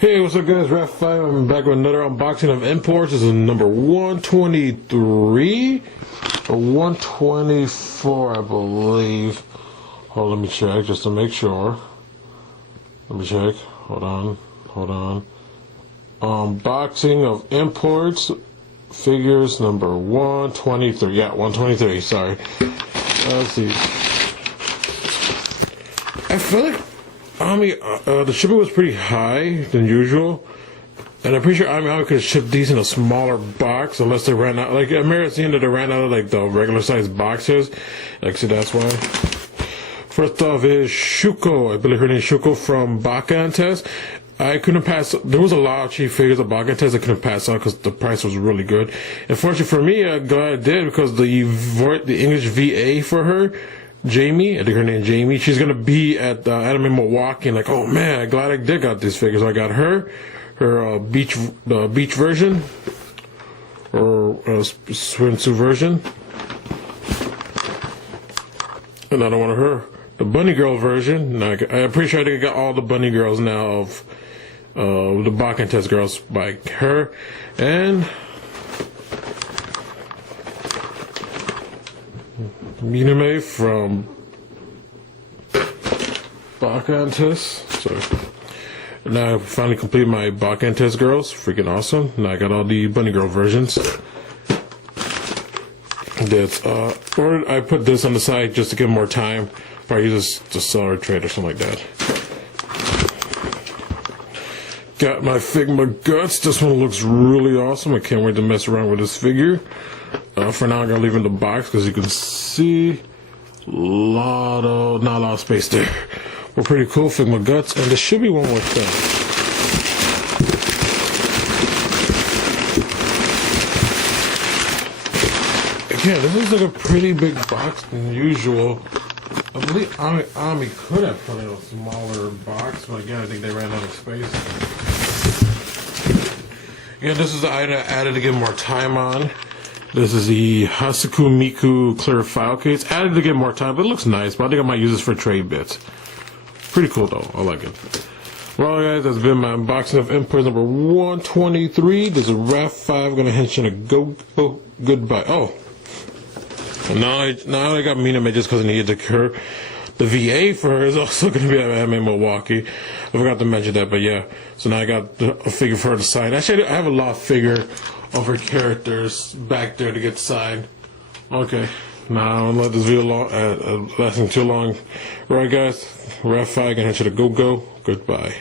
Hey, what's up guys, Raf 5, I'm back with another unboxing of imports. This is number 123 or 124 I believe. Hold on, let me check just to make sure. Let me check, hold on. Unboxing of imports, figures number 123, yeah, 123, sorry. Let's see. I feel like the shipping was pretty high than usual, and I'm pretty sure AMIAMI could ship these in a smaller box unless they ran out. Like, I'm seeing that they ran out of like the regular size boxes. Like, so that's why. First off is Shouko. I believe her name is Shouko from Baka and test. I couldn't pass. There was a lot of cheap figures of Baka test I couldn't pass on because the price was really good. Unfortunately for me, I'm glad I did because the English VA for her, Jamie, I think her name is Jamie, she's gonna be at Anime Milwaukee, and like, oh man, I'm glad I did got these figures. I got her beach version, or swimsuit version, another one of her, the bunny girl version. I'm pretty sure I got all the bunny girls now of the Baka test girls by her, and Minami from Baka and test. So now I finally completed my Baka and test girls. Freaking awesome. Now I got all the bunny girl versions. That's or I put this on the side just to give more time. Probably use this to sell or trade or something like that. Got my Figma guts. This one looks really awesome. I can't wait to mess around with this figure. For now, I'm gonna leave it in the box because you can see not a lot of space there. Well, pretty cool Figma guts, and there should be one more thing. Again, this is like a pretty big box than usual. I believe AMIAMI could have put in a smaller box, but again, I think they ran out of space. Again, this is the item I added to get more time on. This is the Hasuku Miku clear file case. Added to get more time, but it looks nice. But I think I might use this for trade bits. Pretty cool though. I like it. Well, guys, that's been my unboxing of imports number 123. This is Raf 5. Gonna hint you a goodbye. Oh, now I got Minami just because I needed to cure. The VA for her is also going to be at Anime Milwaukee. I forgot to mention that, but yeah. So now I got a figure for her to sign. Actually, I have a lot of figure of her characters back there to get signed. Okay, now I don't let this video lasting too long. Alright guys, Raf 5 gonna hit you to go. Goodbye.